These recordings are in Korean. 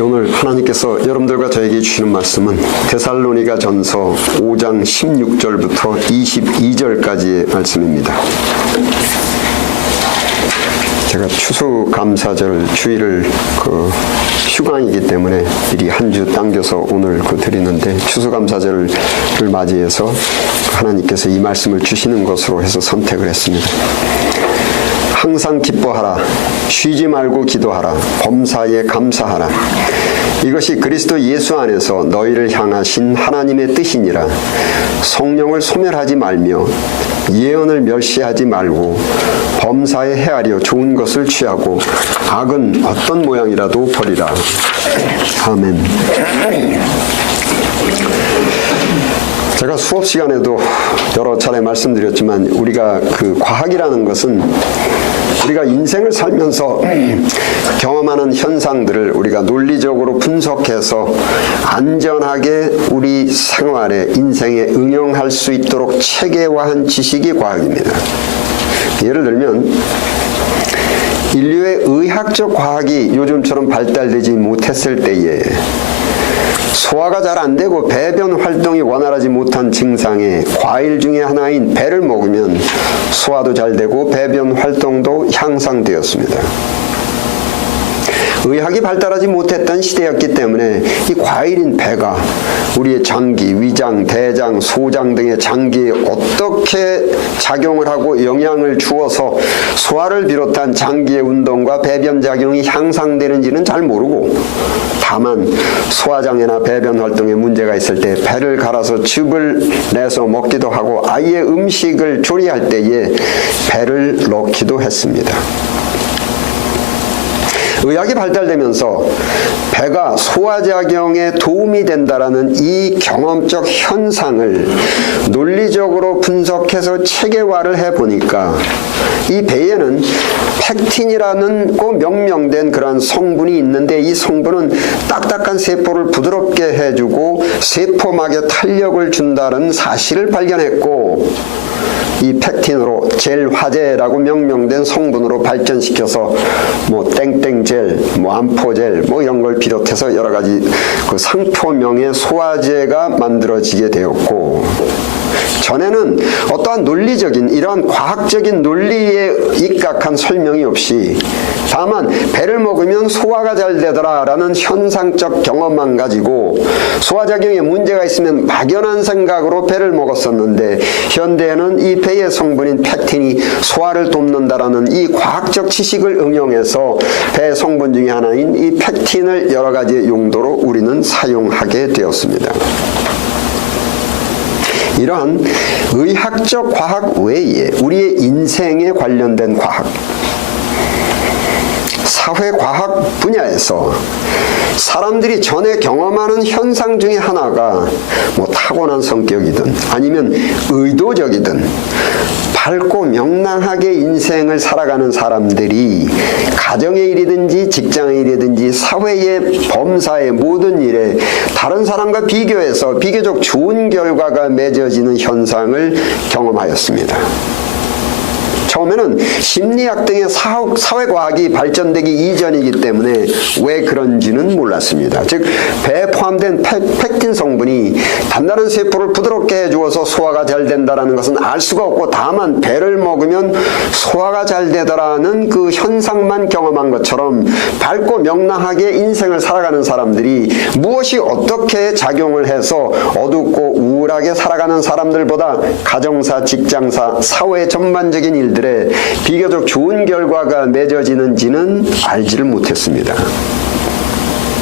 오늘 하나님께서 여러분들과 저에게 주시는 말씀은 데살로니가 전서 5장 16절부터 22절까지의 말씀입니다. 제가 추수감사절 주일을 휴강이기 때문에 미리 한 주 당겨서 오늘 드리는데, 추수감사절을 맞이해서 하나님께서 이 말씀을 주시는 것으로 해서 선택을 했습니다. 항상 기뻐하라. 쉬지 말고 기도하라. 범사에 감사하라. 이것이 그리스도 예수 안에서 너희를 향하신 하나님의 뜻이니라. 성령을 소멸하지 말며 예언을 멸시하지 말고 범사에 헤아려 좋은 것을 취하고 악은 어떤 모양이라도 버리라. 아멘. 제가 수업 시간에도 여러 차례 말씀드렸지만, 우리가 과학이라는 것은 우리가 인생을 살면서 경험하는 현상들을 우리가 논리적으로 분석해서 안전하게 우리 생활에, 인생에 응용할 수 있도록 체계화한 지식이 과학입니다. 예를 들면 인류의 의학적 과학이 요즘처럼 발달되지 못했을 때에 소화가 잘 안 되고 배변 활동이 원활하지 못한 증상에 과일 중에 하나인 배를 먹으면 소화도 잘 되고 배변 활동도 향상되었습니다. 의학이 발달하지 못했던 시대였기 때문에 이 과일인 배가 우리의 장기, 위장, 대장, 소장 등의 장기에 어떻게 작용을 하고 영향을 주어서 소화를 비롯한 장기의 운동과 배변 작용이 향상되는지는 잘 모르고, 다만 소화장애나 배변 활동에 문제가 있을 때 배를 갈아서 즙을 내서 먹기도 하고, 아예 음식을 조리할 때에 배를 넣기도 했습니다. 의학이 발달되면서 배가 소화작용에 도움이 된다라는 이 경험적 현상을 논리적으로 분석해서 체계화를 해보니까 이 배에는 펙틴이라는 꼭 명명된 그러한 성분이 있는데, 이 성분은 딱딱한 세포를 부드럽게 해주고 세포막에 탄력을 준다는 사실을 발견했고, 이 펙틴으로 젤 화제라고 명명된 성분으로 발전시켜서 땡땡젤, 암포젤 이런 걸 비롯해서 여러 가지 상표명의 소화제가 만들어지게 되었고, 전에는 어떠한 논리적인 이러한 과학적인 논리에 입각한 설명이 없이 다만 배를 먹으면 소화가 잘 되더라라는 현상적 경험만 가지고 소화작용에 문제가 있으면 막연한 생각으로 배를 먹었었는데, 현대에는 이 배의 성분인 펙틴이 소화를 돕는다라는 이 과학적 지식을 응용해서 배 성분 중에 하나인 이 펙틴을 여러 가지 용도로 우리는 사용하게 되었습니다. 이러한 의학적 과학 외에 우리의 인생에 관련된 과학, 사회과학 분야에서 사람들이 전에 경험하는 현상 중에 하나가 타고난 성격이든 아니면 의도적이든 밝고 명랑하게 인생을 살아가는 사람들이 가정의 일이든지 직장의 일이든지 사회의 범사의 모든 일에 다른 사람과 비교해서 비교적 좋은 결과가 맺어지는 현상을 경험하였습니다. 처음에는 심리학 등의 사회과학이 발전되기 이전이기 때문에 왜 그런지는 몰랐습니다. 즉, 배에 포함된 펙틴 성분이 단단한 세포를 부드럽게 해주어서 소화가 잘 된다는 것은 알 수가 없고, 다만 배를 먹으면 소화가 잘 되더라는 그 현상만 경험한 것처럼 밝고 명랑하게 인생을 살아가는 사람들이 무엇이 어떻게 작용을 해서 어둡고 우울하게 살아가는 사람들보다 가정사, 직장사, 사회 전반적인 일들 비교적 좋은 결과가 맺어지는지는 알지를 못했습니다.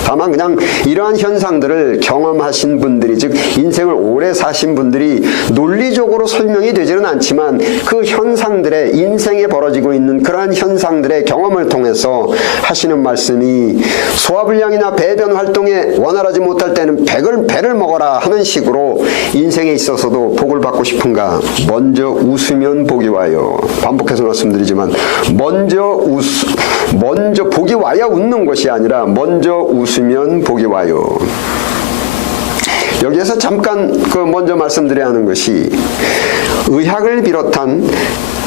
다만 그냥 이러한 현상들을 경험하신 분들이, 즉 인생을 오래 사신 분들이 논리적으로 설명이 되지는 않지만 그 현상들의, 인생에 벌어지고 있는 그러한 현상들의 경험을 통해서 하시는 말씀이, 소화불량이나 배변 활동에 원활하지 못할 때는 배를 먹어라 하는 식으로 인생에 있어서도 복을 받고 싶은가? 먼저 웃으면 복이 와요. 반복해서 말씀드리지만 먼저 복이 와야 웃는 것이 아니라 먼저 웃으면 복이 와요. 여기에서 잠깐 먼저 말씀드려야 하는 것이, 의학을 비롯한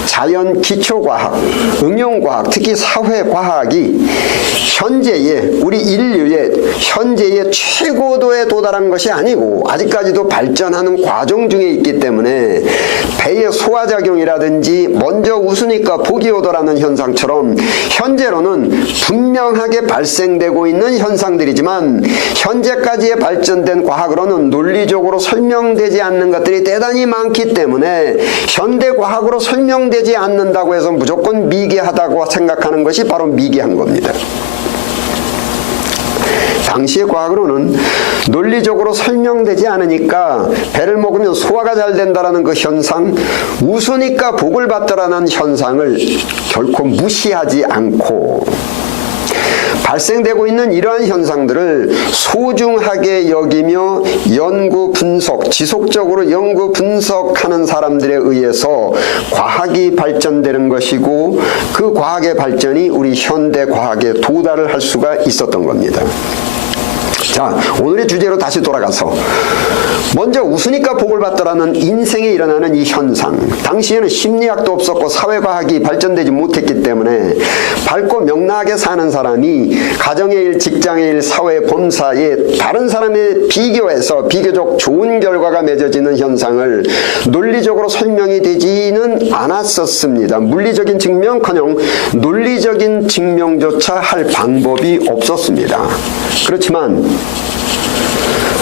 자연 기초과학, 응용과학, 특히 사회과학이 우리 인류의 현재의 최고도에 도달한 것이 아니고 아직까지도 발전하는 과정 중에 있기 때문에 배의 소화작용이라든지 먼저 웃으니까 복이 오더라는 현상처럼 현재로는 분명하게 발생되고 있는 현상들이지만 현재까지의 발전된 과학으로는 논리적으로 설명되지 않는 것들이 대단히 많기 때문에 현대 과학으로 설명되지 않는다고 해서 무조건 미개하다고 생각하는 것이 바로 미개한 겁니다. 당시의 과학으로는 논리적으로 설명되지 않으니까 배를 먹으면 소화가 잘 된다라는 그 현상, 웃으니까 복을 받더라는 현상을 결코 무시하지 않고 발생되고 있는 이러한 현상들을 소중하게 여기며 연구 분석, 지속적으로 연구 분석하는 사람들에 의해서 과학이 발전되는 것이고 그 과학의 발전이 우리 현대 과학에 도달을 할 수가 있었던 겁니다. 자, 오늘의 주제로 다시 돌아가서 먼저 웃으니까 복을 받더라는 인생에 일어나는 이 현상, 당시에는 심리학도 없었고 사회과학이 발전되지 못했기 때문에 밝고 명랑하게 사는 사람이 가정의 일, 직장의 일, 사회 범사에 다른 사람에 비교해서 비교적 좋은 결과가 맺어지는 현상을 논리적으로 설명이 되지는 않았었습니다. 물리적인 증명커녕 논리적인 증명조차 할 방법이 없었습니다. 그렇지만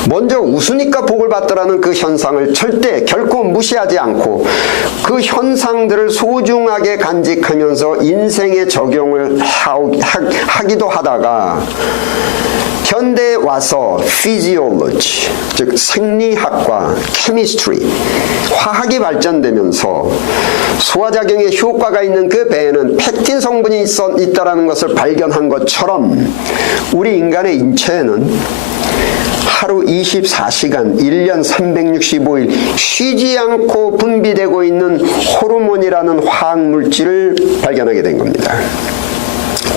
먼저 웃으니까 복을 받더라는 그 현상을 절대 결코 무시하지 않고 그 현상들을 소중하게 간직하면서 인생에 적용을 하기도 하다가 현대에 와서 physiology, 즉 생리학과 chemistry, 화학이 발전되면서 소화작용에 효과가 있는 그 배에는 펙틴 성분이 있다는 것을 발견한 것처럼 우리 인간의 인체에는 하루 24시간 1년 365일 쉬지 않고 분비되고 있는 호르몬이라는 화학물질을 발견하게 된 겁니다.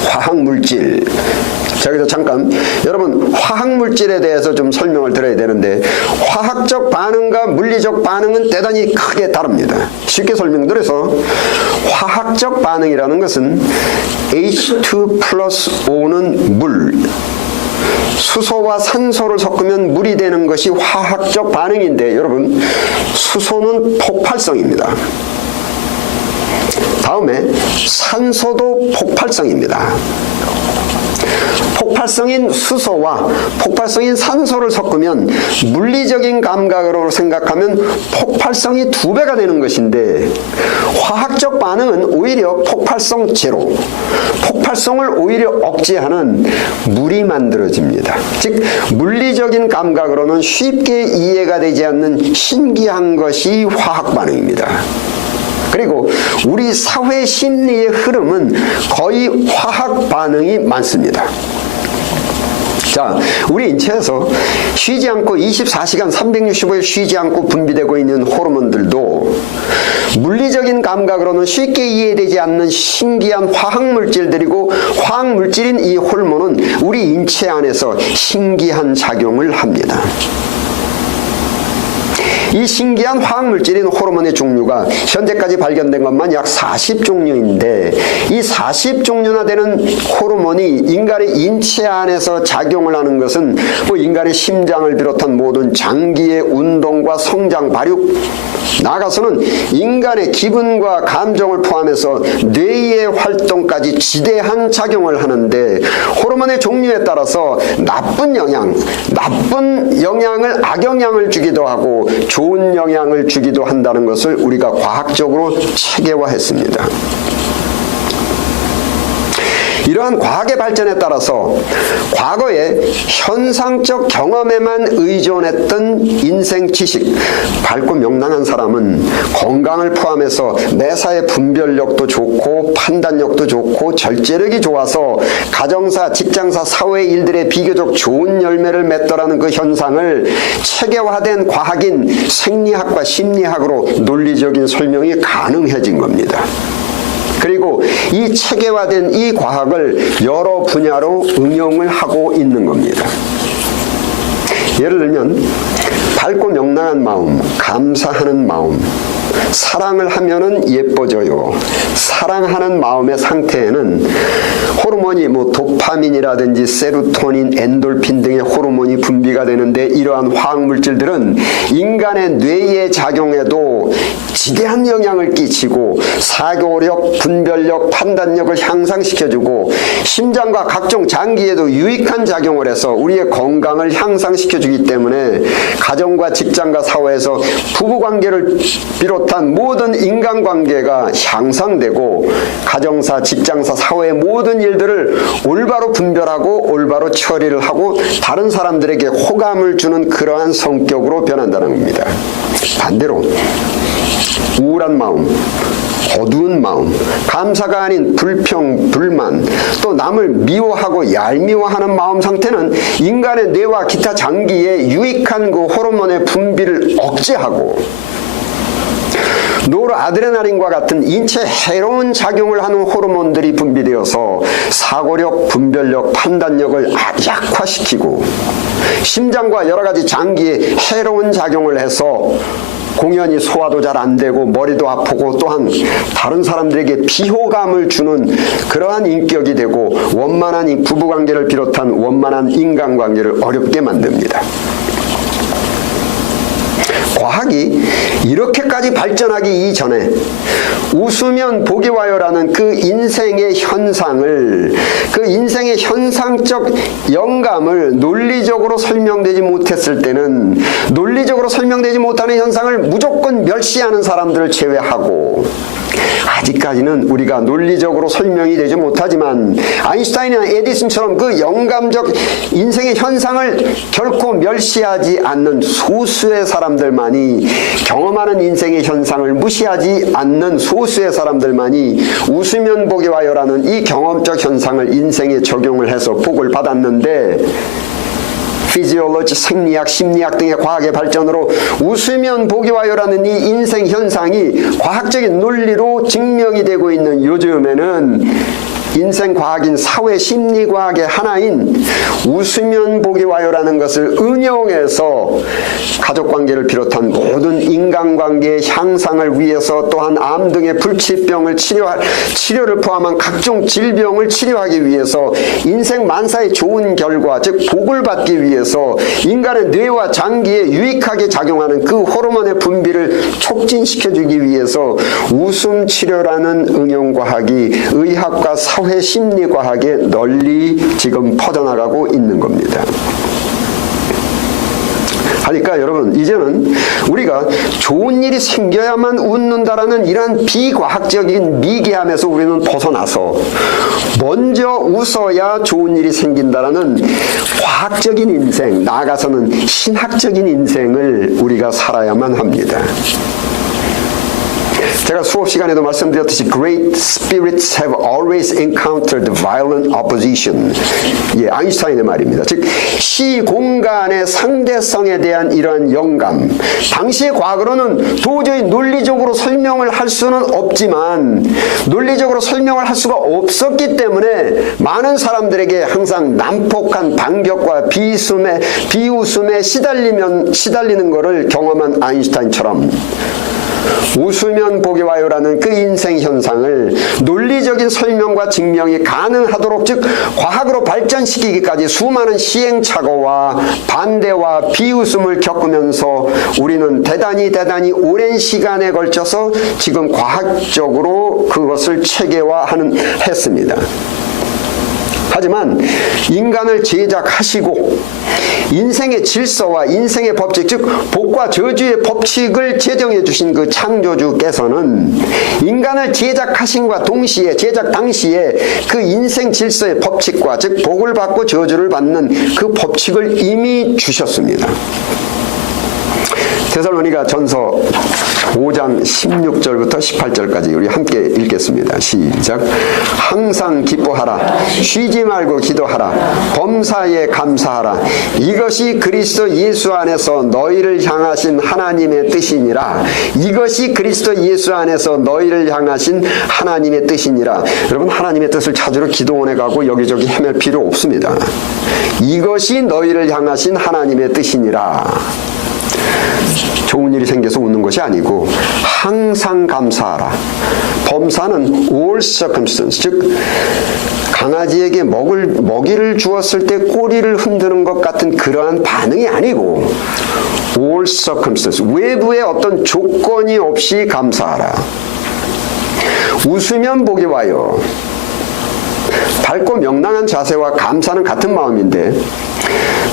화학물질. 자, 그래서 잠깐 여러분 화학물질에 대해서 좀 설명을 드려야 되는데 화학적 반응과 물리적 반응은 대단히 크게 다릅니다. 쉽게 설명드려서 화학적 반응이라는 것은 H2 플러스 O는 물, 수소와 산소를 섞으면 물이 되는 것이 화학적 반응인데 여러분 수소는 폭발성입니다. 다음에 산소도 폭발성입니다. 폭발성인 수소와 폭발성인 산소를 섞으면 물리적인 감각으로 생각하면 폭발성이 2배가 되는 것인데 화학적 반응은 오히려 폭발성 제로, 폭발성을 오히려 억제하는 물이 만들어집니다. 즉 물리적인 감각으로는 쉽게 이해가 되지 않는 신기한 것이 화학 반응입니다. 그리고 우리 사회 심리의 흐름은 거의 화학 반응이 많습니다. 자, 우리 인체에서 쉬지 않고 24시간 365일 쉬지 않고 분비되고 있는 호르몬들도 물리적인 감각으로는 쉽게 이해되지 않는 신기한 화학물질들이고 화학물질인 이 호르몬은 우리 인체 안에서 신기한 작용을 합니다. 이 신기한 화학물질인 호르몬의 종류가 현재까지 발견된 것만 약 40종류인데 이 40종류나 되는 호르몬이 인간의 인체 안에서 작용을 하는 것은 뭐 인간의 심장을 비롯한 모든 장기의 운동과 성장, 발육, 나아가서는 인간의 기분과 감정을 포함해서 뇌의 활동까지 지대한 작용을 하는데 호르몬의 종류에 따라서 나쁜 영향을 악영향을 주기도 하고 좋은 영향을 주기도 한다는 것을 우리가 과학적으로 체계화했습니다. 이러한 과학의 발전에 따라서 과거에 현상적 경험에만 의존했던 인생 지식, 밝고 명랑한 사람은 건강을 포함해서 매사의 분별력도 좋고 판단력도 좋고 절제력이 좋아서 가정사, 직장사, 사회 일들의 비교적 좋은 열매를 맺더라는 그 현상을 체계화된 과학인 생리학과 심리학으로 논리적인 설명이 가능해진 겁니다. 그리고 이 체계화된 이 과학을 여러 분야로 응용을 하고 있는 겁니다. 예를 들면 밝고 명랑한 마음, 감사하는 마음, 사랑을 하면은 예뻐져요. 사랑하는 마음의 상태에는 호르몬이 도파민이라든지 세로토닌, 엔돌핀 등의 호르몬이 분비가 되는데, 이러한 화학물질들은 인간의 뇌에 작용해도 지대한 영향을 끼치고 사고력, 분별력, 판단력을 향상시켜주고 심장과 각종 장기에도 유익한 작용을 해서 우리의 건강을 향상시켜주기 때문에 가정과 직장과 사회에서 부부관계를 비롯한 모든 인간관계가 향상되고 가정사, 직장사, 사회의 모든 일들을 올바로 분별하고 올바로 처리를 하고 다른 사람들에게 호감을 주는 그러한 성격으로 변한다는 겁니다. 반대로 우울한 마음, 어두운 마음, 감사가 아닌 불평, 불만, 또 남을 미워하고 얄미워하는 마음 상태는 인간의 뇌와 기타 장기에 유익한 그 호르몬의 분비를 억제하고 노르아드레날린과 같은 인체 해로운 작용을 하는 호르몬들이 분비되어서 사고력, 분별력, 판단력을 약화시키고 심장과 여러 가지 장기에 해로운 작용을 해서 공연히 소화도 잘 안 되고 머리도 아프고 또한 다른 사람들에게 비호감을 주는 그러한 인격이 되고 원만한 부부관계를 비롯한 원만한 인간관계를 어렵게 만듭니다. 과학이 이렇게까지 발전하기 이전에 웃으면 복이 와요라는 그 인생의 현상을, 그 인생의 현상적 영감을 논리적으로 설명되지 못했을 때는 논리적으로 설명되지 못하는 현상을 무조건 멸시하는 사람들을 제외하고, 아직까지는 우리가 논리적으로 설명이 되지 못하지만 아인슈타인이나 에디슨처럼 그 영감적 인생의 현상을 결코 멸시하지 않는 소수의 사람들만이, 경험하는 인생의 현상을 무시하지 않는 소수의 사람들만이 웃으면 복이 와요라는 이 경험적 현상을 인생에 적용을 해서 복을 받았는데, 피지올로지, 생리학, 심리학 등의 과학의 발전으로 웃으면 복이 와요라는 이 인생 현상이 과학적인 논리로 증명이 되고 있는 요즘에는 인생과학인 사회심리과학의 하나인 웃으면 복이 와요라는 것을 응용해서 가족관계를 비롯한 모든 인간관계의 향상을 위해서, 또한 암 등의 불치병을 치료를 포함한 각종 질병을 치료하기 위해서, 인생 만사의 좋은 결과, 즉 복을 받기 위해서 인간의 뇌와 장기에 유익하게 작용하는 그 호르몬의 분비를 촉진시켜주기 위해서 웃음 치료라는 응용과학이 의학과 사회심리과학에 널리 지금 퍼져나가고 있는 겁니다. 그러니까 여러분, 이제는 우리가 좋은 일이 생겨야만 웃는다라는 이러한 비과학적인 미개함에서 우리는 벗어나서 먼저 웃어야 좋은 일이 생긴다라는 과학적인 인생, 나아가서는 신학적인 인생을 우리가 살아야만 합니다. 제가 수업 시간에도 말씀드렸듯이 Great spirits have always encountered violent opposition. 아인슈타인의 말입니다. 즉 시공간의 상대성에 대한 이러한 영감, 당시의 과학으로는 도저히 논리적으로 설명을 할 수는 없지만, 논리적으로 설명을 할 수가 없었기 때문에 많은 사람들에게 항상 난폭한 반격과 비웃음에 시달리는 것을 경험한 아인슈타인처럼 웃으면 복이 와요라는 그 인생 현상을 논리적인 설명과 증명이 가능하도록, 즉 과학으로 발전시키기까지 수많은 시행착오와 반대와 비웃음을 겪으면서 우리는 대단히 오랜 시간에 걸쳐서 지금 과학적으로 그것을 체계화했습니다. 하지만 인간을 제작하시고 인생의 질서와 인생의 법칙, 즉 복과 저주의 법칙을 제정해 주신 그 창조주께서는 인간을 제작하신과 동시에, 제작 당시에 그 인생 질서의 법칙과, 즉 복을 받고 저주를 받는 그 법칙을 이미 주셨습니다. 데살로니가 전서 5장 16절부터 18절까지 우리 함께 읽겠습니다. 시작. 항상 기뻐하라. 쉬지 말고 기도하라. 범사에 감사하라. 이것이 그리스도 예수 안에서 너희를 향하신 하나님의 뜻이니라. 이것이 그리스도 예수 안에서 너희를 향하신 하나님의 뜻이니라. 여러분, 하나님의 뜻을 찾으러 기도원에 가고 여기저기 헤맬 필요 없습니다. 이것이 너희를 향하신 하나님의 뜻이니라. 좋은 일이 생겨서 웃는 것이 아니고 항상 감사하라. 범사는 all circumstance, 즉 강아지에게 먹이를 주었을 때 꼬리를 흔드는 것 같은 그러한 반응이 아니고 all circumstance, 외부의 어떤 조건이 없이 감사하라. 웃으면 복이 와요. 밝고 명랑한 자세와 감사는 같은 마음인데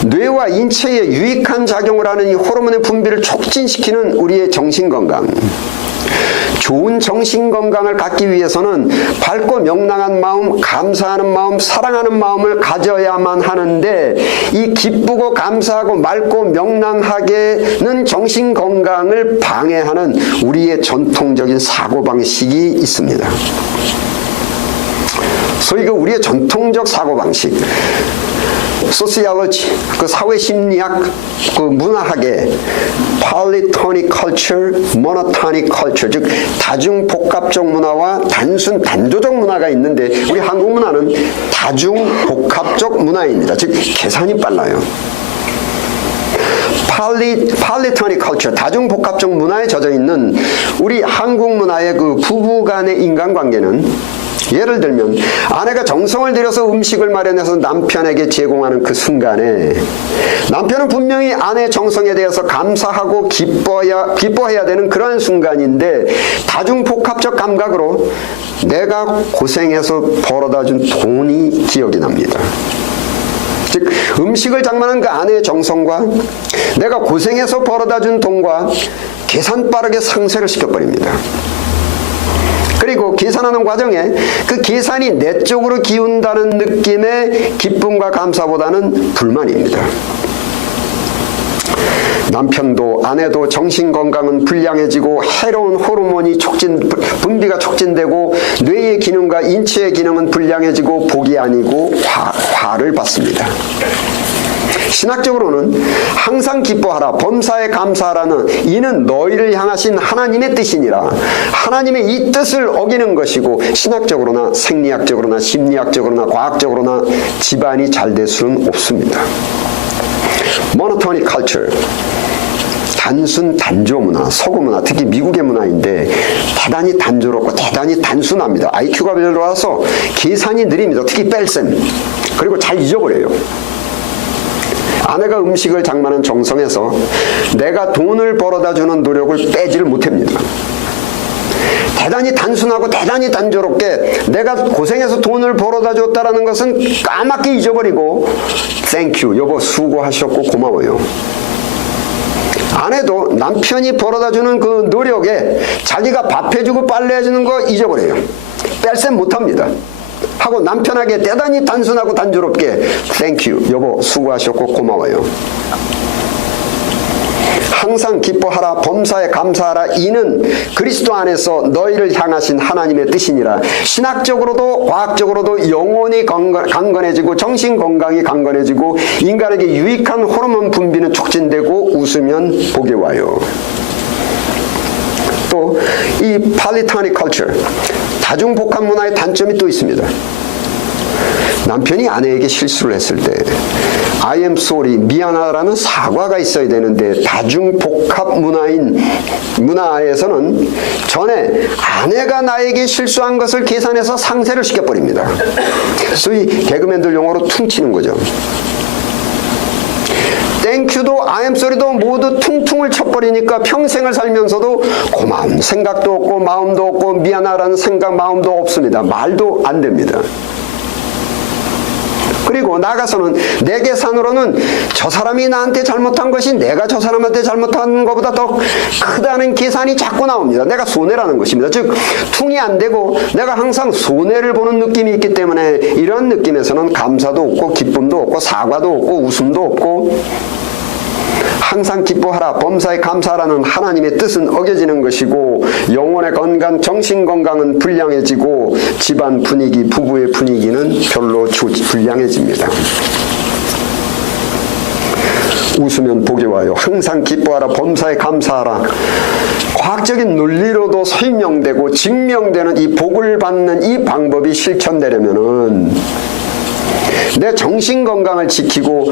뇌와 인체에 유익한 작용을 하는 이 호르몬의 분비를 촉진시키는 우리의 정신건강, 좋은 정신건강을 갖기 위해서는 밝고 명랑한 마음, 감사하는 마음, 사랑하는 마음을 가져야만 하는데 이 기쁘고 감사하고 맑고 명랑하게는 정신건강을 방해하는 우리의 전통적인 사고방식이 있습니다. 소위 그 우리의 전통적 사고방식, 소시올로지, 그 사회심리학, 그 문화학의 polytonic culture, monotonic culture, 즉 다중복합적 문화와 단순 단조적 문화가 있는데 우리 한국 문화는 다중복합적 문화입니다. 즉 계산이 빨라요. polytonic culture, 다중복합적 문화에 젖어 있는 우리 한국 문화의 그 부부 간의 인간관계는 예를 들면 아내가 정성을 들여서 음식을 마련해서 남편에게 제공하는 그 순간에 남편은 분명히 아내의 정성에 대해서 감사하고 기뻐해야 되는 그런 순간인데 다중복합적 감각으로 내가 고생해서 벌어다 준 돈이 기억이 납니다. 즉 음식을 장만한 그 아내의 정성과 내가 고생해서 벌어다 준 돈과 계산 빠르게 상쇄를 시켜버립니다. 그리고 계산하는 과정에 그 계산이 내 쪽으로 기운다는 느낌의 기쁨과 감사보다는 불만입니다. 남편도 아내도 정신건강은 불량해지고 해로운 호르몬이 분비가 촉진되고 뇌의 기능과 인체의 기능은 불량해지고 복이 아니고 화를 받습니다. 신학적으로는 항상 기뻐하라, 범사에 감사하라는 이는 너희를 향하신 하나님의 뜻이니라. 하나님의 이 뜻을 어기는 것이고 신학적으로나 생리학적으로나 심리학적으로나 과학적으로나 집안이 잘 될 수는 없습니다. 모노토닉 컬처, 단순 단조 문화, 서구 문화, 특히 미국의 문화인데 대단히 단조롭고 대단히 단순합니다. IQ가 별로라서 계산이 느립니다. 특히 뺄셈. 그리고 잘 잊어버려요. 아내가 음식을 장만한 정성에서 내가 돈을 벌어다 주는 노력을 빼지를 못합니다. 대단히 단순하고 대단히 단조롭게 내가 고생해서 돈을 벌어다 줬다라는 것은 까맣게 잊어버리고 Thank you, 여보 수고하셨고 고마워요. 아내도 남편이 벌어다 주는 그 노력에 자기가 밥 해주고 빨래 해주는 거 잊어버려요. 뺄셈 못합니다. 하고 남편에게 대단히 단순하고 단조롭게 Thank you, 여보 수고하셨고 고마워요. 항상 기뻐하라, 범사에 감사하라, 이는 그리스도 안에서 너희를 향하신 하나님의 뜻이니라. 신학적으로도 과학적으로도 영혼이 강건해지고 정신건강이 강건해지고 인간에게 유익한 호르몬 분비는 촉진되고 웃으면 복이 와요. 또 이 polytonic culture, 다중복합 문화의 단점이 또 있습니다. 남편이 아내에게 실수를 했을 때 I am sorry, 미안하다라는 사과가 있어야 되는데 다중복합 문화에서는 전에 아내가 나에게 실수한 것을 계산해서 상쇄를 시켜버립니다. 소위 개그맨들 용어로 퉁치는 거죠. 땡큐도 I am sorry도 모두 퉁퉁을 쳐버리니까 평생을 살면서도 고마운 생각도 없고 마음도 없고 미안하다는 생각 마음도 없습니다. 말도 안 됩니다. 그리고 나가서는 내 계산으로는 저 사람이 나한테 잘못한 것이 내가 저 사람한테 잘못한 것보다 더 크다는 계산이 자꾸 나옵니다. 내가 손해라는 것입니다. 즉 퉁이 안 되고 내가 항상 손해를 보는 느낌이 있기 때문에 이런 느낌에서는 감사도 없고 기쁨도 없고 사과도 없고 웃음도 없고 항상 기뻐하라, 범사에 감사하라는 하나님의 뜻은 어겨지는 것이고 영혼의 건강, 정신건강은 불량해지고 집안 분위기, 부부의 분위기는 별로 불량해집니다. 웃으면 복이 와요. 항상 기뻐하라, 범사에 감사하라. 과학적인 논리로도 설명되고 증명되는 이 복을 받는 이 방법이 실천되려면은 내 정신 건강을 지키고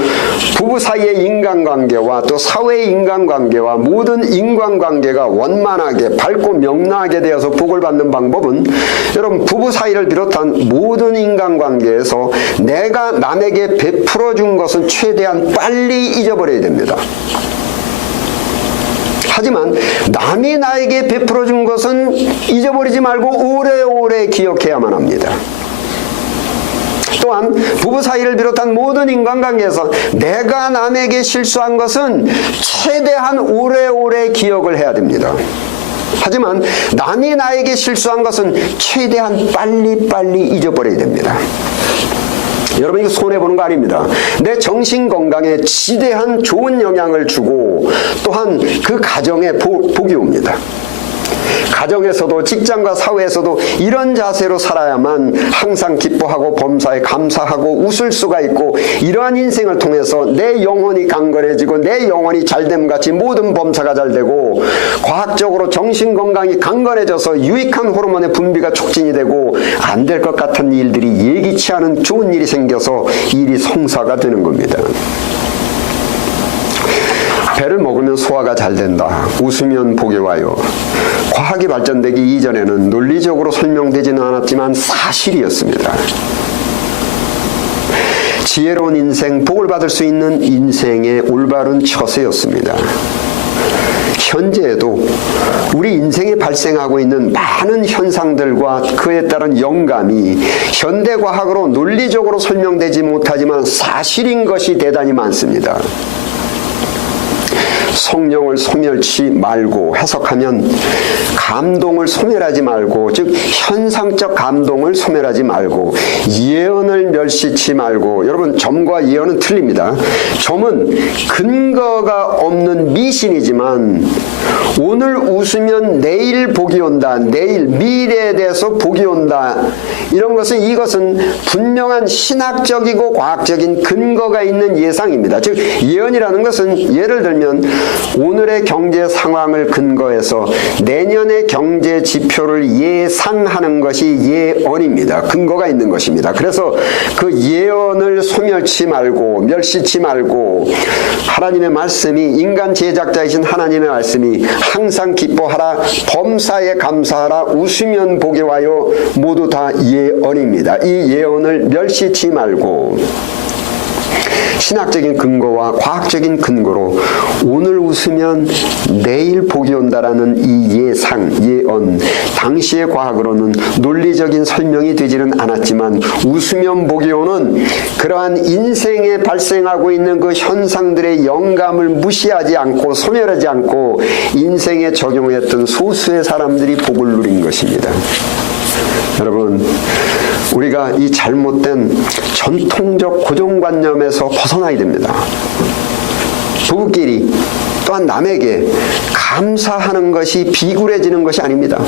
부부 사이의 인간관계와 또 사회의 인간관계와 모든 인간관계가 원만하게 밝고 명랑하게 되어서 복을 받는 방법은 여러분 부부 사이를 비롯한 모든 인간관계에서 내가 남에게 베풀어 준 것은 최대한 빨리 잊어버려야 됩니다. 하지만 남이 나에게 베풀어 준 것은 잊어버리지 말고 오래오래 기억해야만 합니다. 또한 부부 사이를 비롯한 모든 인간관계에서 내가 남에게 실수한 것은 최대한 오래오래 기억을 해야 됩니다. 하지만 남이 나에게 실수한 것은 최대한 빨리빨리 잊어버려야 됩니다. 여러분 이거 손해보는 거 아닙니다. 내 정신 건강에 지대한 좋은 영향을 주고 또한 그 가정에 복이 옵니다. 가정에서도 직장과 사회에서도 이런 자세로 살아야만 항상 기뻐하고 범사에 감사하고 웃을 수가 있고 이러한 인생을 통해서 내 영혼이 강건해지고 내 영혼이 잘됨같이 모든 범사가 잘되고 과학적으로 정신건강이 강건해져서 유익한 호르몬의 분비가 촉진이 되고 안 될 것 같은 일들이 예기치 않은 좋은 일이 생겨서 일이 성사가 되는 겁니다. 배를 먹으면 소화가 잘 된다. 웃으면 복이 와요. 과학이 발전되기 이전에는 논리적으로 설명되지는 않았지만 사실이었습니다. 지혜로운 인생, 복을 받을 수 있는 인생의 올바른 처세였습니다. 현재에도 우리 인생에 발생하고 있는 많은 현상들과 그에 따른 영감이 현대과학으로 논리적으로 설명되지 못하지만 사실인 것이 대단히 많습니다. 성령을 소멸치 말고 해석하면 감동을 소멸하지 말고 즉 현상적 감동을 소멸하지 말고 예언을 멸시치 말고 여러분 점과 예언은 틀립니다. 점은 근거가 없는 미신이지만 오늘 웃으면 내일 복이 온다. 내일 미래에 대해서 복이 온다. 이것은 분명한 신학적이고 과학적인 근거가 있는 예상입니다. 즉 예언이라는 것은 예를 들면 오늘의 경제 상황을 근거해서 내년의 경제 지표를 예상하는 것이 예언입니다. 근거가 있는 것입니다. 그래서 그 예언을 소멸치 말고 멸시치 말고 하나님의 말씀이 인간 제작자이신 하나님의 말씀이 항상 기뻐하라 범사에 감사하라 웃으면 복이 와요 모두 다 예언입니다. 이 예언을 멸시치 말고 신학적인 근거와 과학적인 근거로 오늘 웃으면 내일 복이 온다라는 이 예상, 예언 당시의 과학으로는 논리적인 설명이 되지는 않았지만 웃으면 복이 오는 그러한 인생에 발생하고 있는 그 현상들의 영감을 무시하지 않고 소멸하지 않고 인생에 적용했던 소수의 사람들이 복을 누린 것입니다. 여러분 우리가 이 잘못된 전통적 고정관념에서 벗어나야 됩니다. 부부끼리 또한 남에게 감사하는 것이 비굴해지는 것이 아닙니다.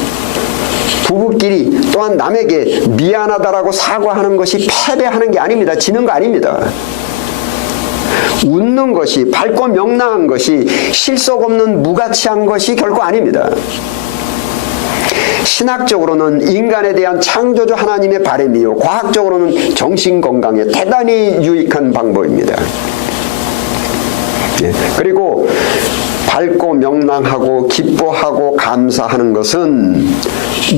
부부끼리 또한 남에게 미안하다라고 사과하는 것이 패배하는 게 아닙니다. 지는 거 아닙니다. 웃는 것이 밝고 명랑한 것이 실속 없는 무가치한 것이 결코 아닙니다. 신학적으로는 인간에 대한 창조주 하나님의 바람이요 과학적으로는 정신건강에 대단히 유익한 방법입니다. 그리고 밝고 명랑하고 기뻐하고 감사하는 것은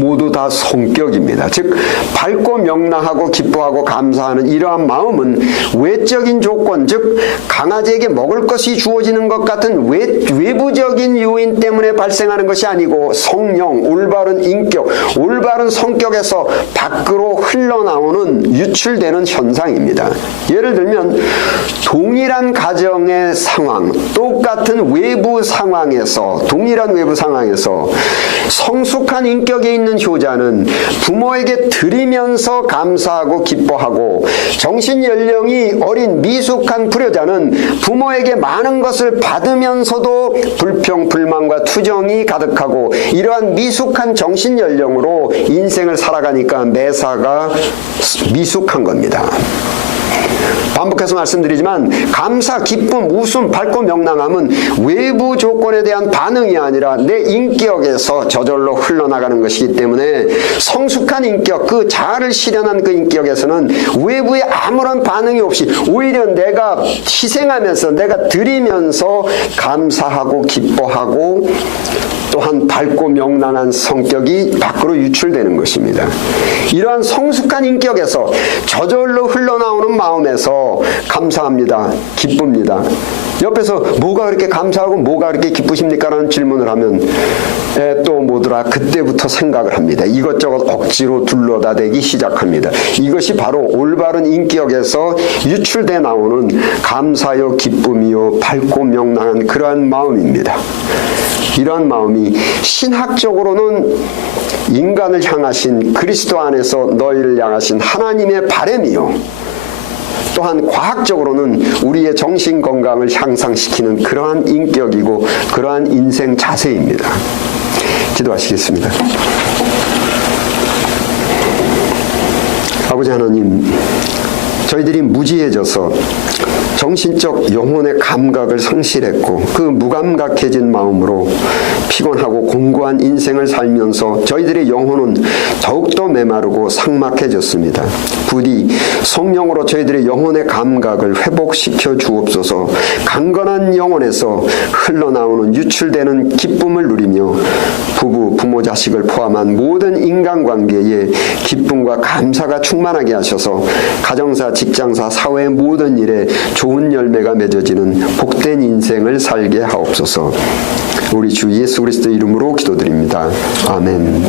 모두 다 성격입니다. 즉 밝고 명랑하고 기뻐하고 감사하는 이러한 마음은 외적인 조건 즉 강아지에게 먹을 것이 주어지는 것 같은 외부적인 요인 때문에 발생하는 것이 아니고 성령, 올바른 인격, 올바른 성격에서 밖으로 흘러나오는 유출되는 현상입니다. 예를 들면 동일한 가정의 상황, 똑같은 외부 상황에서 동일한 외부 상황에서 성숙한 인격에 있는 효자는 부모에게 드리면서 감사하고 기뻐하고 정신연령이 어린 미숙한 불효자는 부모에게 많은 것을 받으면서도 불평, 불만과 투정이 가득하고 이러한 미숙한 정신연령으로 인생을 살아가니까 매사가 미숙한 겁니다. 반복해서 말씀드리지만 감사, 기쁨, 웃음, 밝고 명랑함은 외부 조건에 대한 반응이 아니라 내 인격에서 저절로 흘러나가는 것이기 때문에 성숙한 인격, 그 자아를 실현한 그 인격에서는 외부에 아무런 반응이 없이 오히려 내가 희생하면서 내가 드리면서 감사하고 기뻐하고 또한 밝고 명랑한 성격이 밖으로 유출되는 것입니다. 이러한 성숙한 인격에서 저절로 흘러나오는 마음에서 감사합니다. 기쁩니다. 옆에서 뭐가 그렇게 감사하고 뭐가 그렇게 기쁘십니까? 라는 질문을 하면 또 뭐더라 그때부터 생각을 합니다. 이것저것 억지로 둘러다대기 시작합니다. 이것이 바로 올바른 인격에서 유출돼 나오는 감사요 기쁨이요 밝고 명랑한 그러한 마음입니다. 이러한 마음이 신학적으로는 인간을 향하신 그리스도 안에서 너희를 향하신 하나님의 바람이요, 또한 과학적으로는 우리의 정신 건강을 향상시키는 그러한 인격이고 그러한 인생 자세입니다. 기도하시겠습니다. 아버지 하나님, 저희들이 무지해져서 정신적 영혼의 감각을 상실했고 그 무감각해진 마음으로 피곤하고 공고한 인생을 살면서 저희들의 영혼은 더욱더 메마르고 삭막해졌습니다. 부디 성령으로 저희들의 영혼의 감각을 회복시켜 주옵소서. 강건한 영혼에서 흘러나오는 유출되는 기쁨을 누리며 부부, 부모, 자식을 포함한 모든 인간관계에 기쁨과 감사가 충만하게 하셔서 가정사, 직장사, 사회의 모든 일에 좋은 열매가 맺어지는 복된 인생을 살게 하옵소서. 우리 주 예수 그리스도의 이름으로 기도드립니다. 아멘.